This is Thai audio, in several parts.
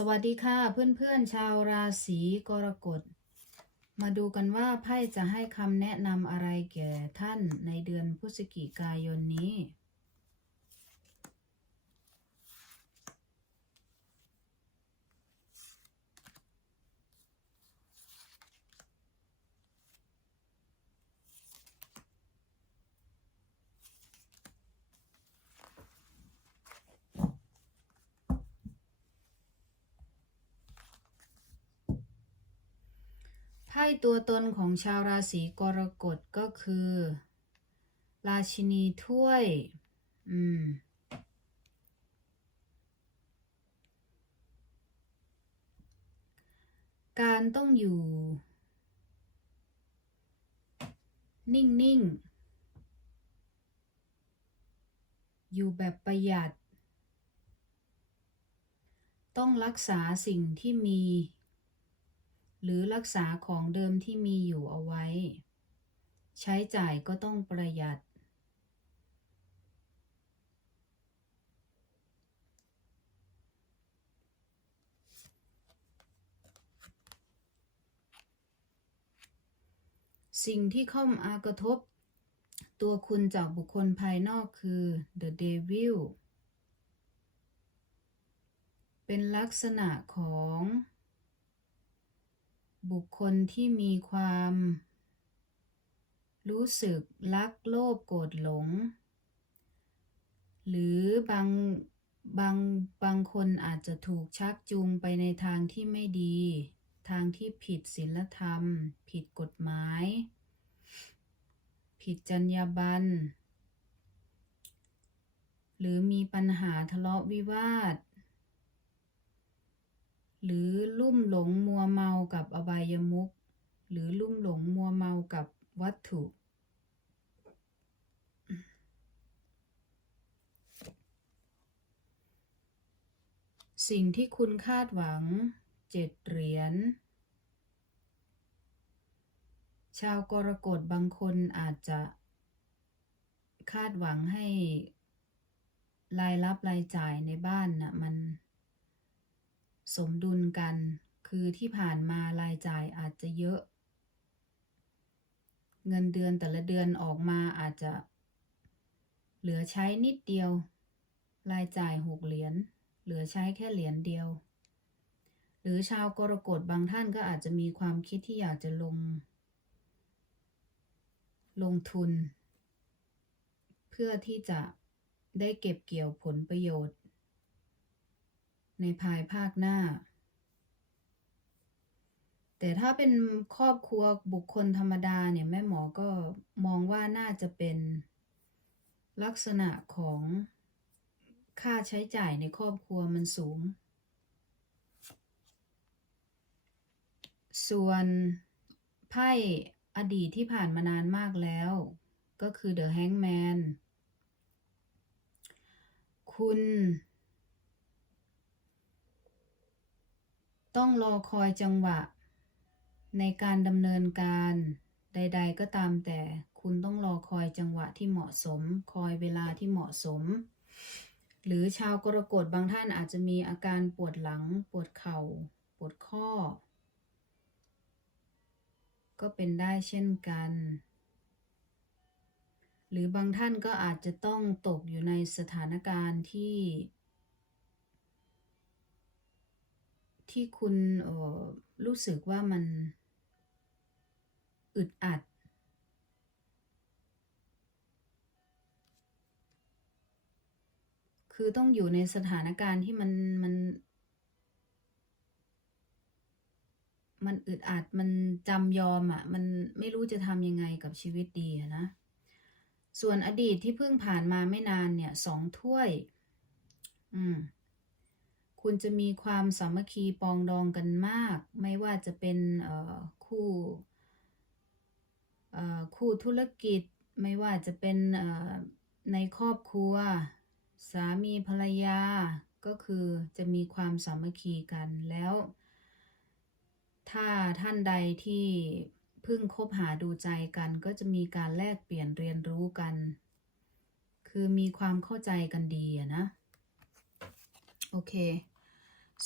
สวัสดีค่ะเพื่อนๆชาวราศีกรกฎ มาดูกันว่าไพ่จะให้คำแนะนำอะไรแก่ท่านในเดือนพฤศจิกายนนี้ ไพ่ตัวตนของชาวราศีกรกฎก็คือ ราชินีถ้วย อืม การต้องอยู่ นิ่ง ๆ อยู่แบบประหยัด ต้องรักษาสิ่งที่มี หรือรักษาของเดิมที่มีอยู่เอาไว้ ใช้จ่ายก็ต้องประหยัด สิ่งที่เข้ามากระทบ ตัวคุณจากบุคคลภายนอกคือ The Devil เป็นลักษณะของ บุคคลที่มีความ รู้สึกรักโลภโกรธหลง หรือบางบางบางคนอาจจะถูกชักจูงไปในทางที่ไม่ดี ทางที่ผิดศีลธรรม ผิดกฎหมาย ผิดจรรยาบรรณหรือมีปัญหาทะเลาะวิวาท หรือลุ่มหลงมัวเมากับอบายมุขหรือลุ่มหลงมัวเมากับวัตถุ สิ่งที่คุณคาดหวังเจ็ดเหรียญชาวกรกฎบางคนอาจจะคาดหวังให้รายรับรายจ่ายในบ้านน่ะมัน สมดุลกัน คือที่ผ่านมารายจ่ายอาจจะเยอะ เงินเดือนแต่ละเดือนออกมาอาจจะ เหลือใช้นิดเดียว รายจ่ายหกเหรียญเหลือใช้แค่เหรียญเดียว หรือชาวกรกฎบางท่านก็อาจจะมีความคิดที่อยากจะลง ลงทุน เพื่อที่จะได้เก็บเกี่ยวผลประโยชน์ ในภายภาคหน้า แต่ถ้าเป็นครอบครัวบุคคลธรรมดาเนี่ยแม่หมอก็มองว่าน่าจะเป็นลักษณะของค่าใช้จ่ายในครอบครัวมันสูง ส่วนไพ่อดีตที่ผ่านมานานมากแล้ว ก็คือ The Hangman คุณ ต้องรอคอยจังหวะ ในการดำเนินการใด ๆ ก็ตามแต่คุณต้องรอคอยจังหวะที่เหมาะสม คอยเวลาที่เหมาะสม หรือชาวกรกฎบางท่านอาจจะมีอาการปวดหลัง ปวดเข่า ปวดข้อ ก็เป็นได้เช่นกัน หรือบางท่านก็อาจจะต้องตกอยู่ในสถานการณ์ที่ ที่คุณรู้สึกว่ามันอึดอัด คือต้องอยู่ในสถานการณ์ที่มันมัน มันอึดอัดมันจำยอมอะ่ะ มันไม่รู้จะทำยังไงกับชีวิตดีะนะ ส่วนอดีตที่เพิ่งผ่านมาไม่นานเนี่ยสองถ้วย อืม คุณจะมีความสามัคคีปองดองกันมาก ไม่ว่าจะเป็นคู่คู่ธุรกิจ ไม่ว่าจะเป็นในครอบครัว สามีภรรยา ก็คือจะมีความสามัคคีกันแล้ว ถ้าท่านใดที่เพิ่งคบหาดูใจกัน ก็จะมีการแลกเปลี่ยนเรียนรู้กัน คือมีความเข้าใจกันดีอะนะ โอเค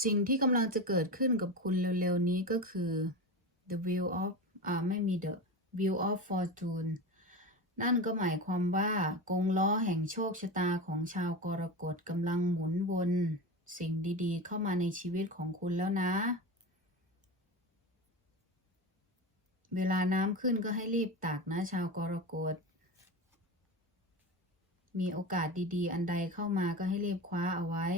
สิ่งที่กำลังจะเกิดขึ้นกับคุณเร็วๆนี้ก็คือ the wheel of อ่าไม่มี the wheel of fortune นั่นก็หมายความว่ากงล้อแห่งโชคชะตาของชาวกรกฎกำลังหมุนวนสิ่งดีๆ เข้ามาในชีวิตของคุณแล้วนะ เวลาน้ำขึ้นก็ให้รีบตักนะชาวกรกฎ มีโอกาสดีๆ อันใดเข้ามาก็ให้รีบคว้าเอาไว้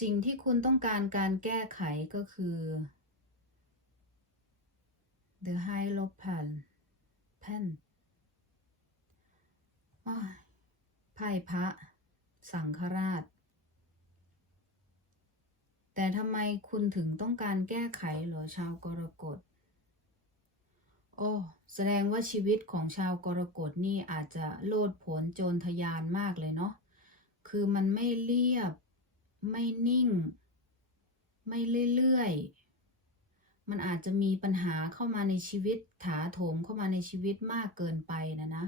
สิ่งที่คุณต้องการการแก้ไขก็คือ the high l o p a n pen อ้ายไพ่พระ สังฆราช แต่ทำไมคุณถึงต้องการแก้ไขเหรอชาวกรกฎ โอ้ แสดงว่าชีวิตของชาวกรกฎนี่อาจจะโลดผนโจรทยานมากเลยเนาะ คือมันไม่เรียบ ไม่นิ่ง ไม่เรื่อยๆ มันอาจจะมีปัญหาเข้ามาในชีวิต ถาโถมเข้ามาในชีวิตมากเกินไปนะนะ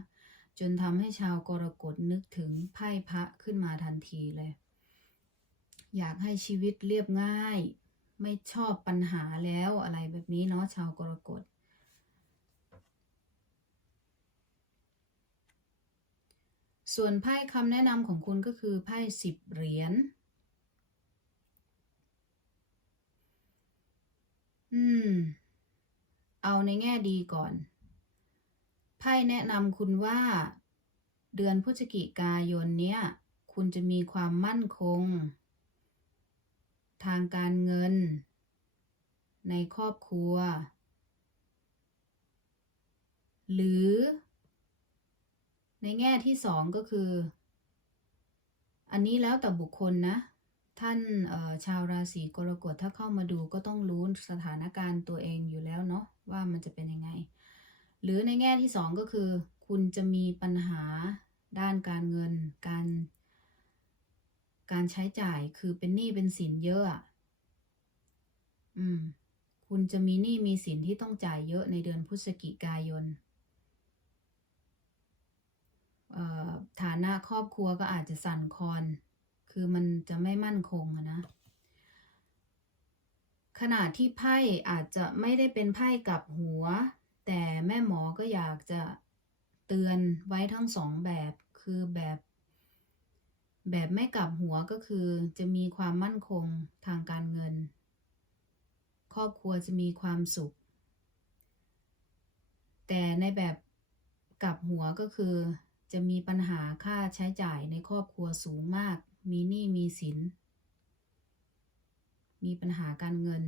จนทำให้ชาวกรกฎนึกถึงไพ่พระขึ้นมาทันทีเลย อยากให้ชีวิตเรียบง่าย ไม่ชอบปัญหาแล้วอะไรแบบนี้เนาะชาวกรกฎส่วนไพ่คำแนะนำของคุณก็คือไพ่สิบเหรียญ อืม เอาในแง่ดีก่อน ไพ่แนะนำคุณว่า เดือนพฤศจิกายนเนี้ย คุณจะมีความมั่นคง ทางการเงิน ในครอบครัว หรือ ในแง่ที่สองก็คือ อันนี้แล้วแต่บุคคลนะ ท่านชาวราศีกรกฎถ้าเข้ามาดูก็ต้องรู้สถานการณ์ตัวเองอยู่แล้วเนาะว่ามันจะเป็นยังไง หรือในแง่ที่สองก็คือ คุณจะมีปัญหาด้านการเงิน การ การใช้จ่ายคือเป็นหนี้เป็นสินเยอะอืม คุณจะมีหนี้มีสินที่ต้องจ่ายเยอะในเดือนพฤศจิกายนฐานะครอบครัวก็อาจจะสั่นคลอน คือมันจะไม่มั่นคงนะ ขณะที่ไพ่อาจจะไม่ได้เป็นไพ่กับหัว แต่แม่หมอก็อยากจะเตือนไว้ทั้งสองแบบคือแบบแบบไม่กลับหัวก็คือจะมีความมั่นคงทางการเงิน ครอบครัวจะมีความสุข แต่ในแบบกลับหัวก็คือจะมีปัญหาค่าใช้จ่ายในครอบครัวสูงมาก มีหนี้มีสิน มีปัญหาการเงิน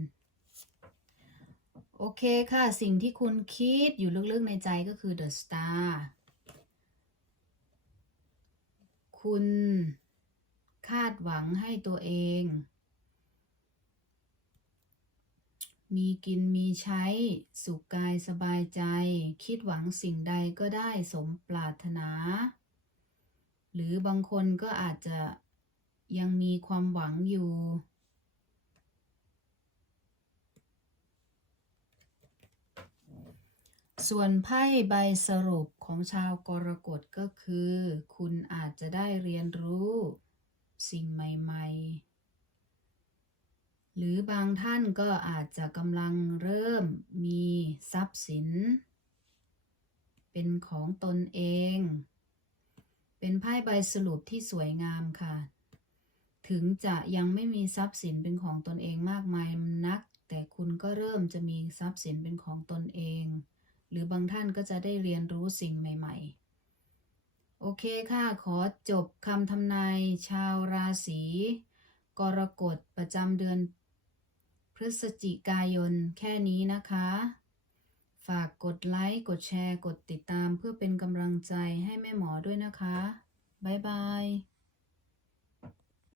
โอเคค่ะ สิ่งที่คุณคิดอยู่ลึกๆในใจก็คือ The Star คุณคาดหวังให้ตัวเอง มีกินมีใช้ สุขกายสบายใจ คิดหวังสิ่งใดก็ได้สมปรารถนา หรือบางคนก็อาจจะ ยังมีความหวังอยู่ ส่วนไพ่ใบสรุปของชาวกรกฎก็คือ คุณอาจจะได้เรียนรู้ สิ่งใหม่ ๆ หรือบางท่านก็อาจจะกำลังเริ่มมีทรัพย์สิน เป็นของตนเอง เป็นไพ่ใบสรุปที่สวยงามค่ะ ถึงจะยังไม่มีทรัพย์สินเป็นของตนเองมากมายนัก แต่คุณก็เริ่มจะมีทรัพย์สินเป็นของตนเอง หรือบางท่านก็จะได้เรียนรู้สิ่งใหม่ ๆ โอเคค่ะ ขอจบคำทำนายชาวราศีกรกฎประจำเดือน พฤศจิกายนแค่นี้นะคะ ฝากกดไลค์ กดแชร์ กดติดตามเพื่อเป็นกำลังใจให้แม่หมอด้วยนะคะ บ๊ายบาย